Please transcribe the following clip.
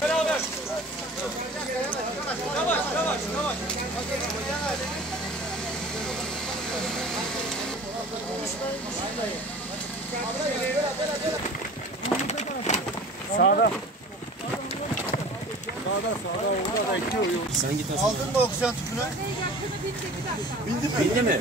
Beraber. Yavaş. Sağda. Orada da iki oyun. Sen git. Aldın mı oksijen tüpünü? Bindi mi?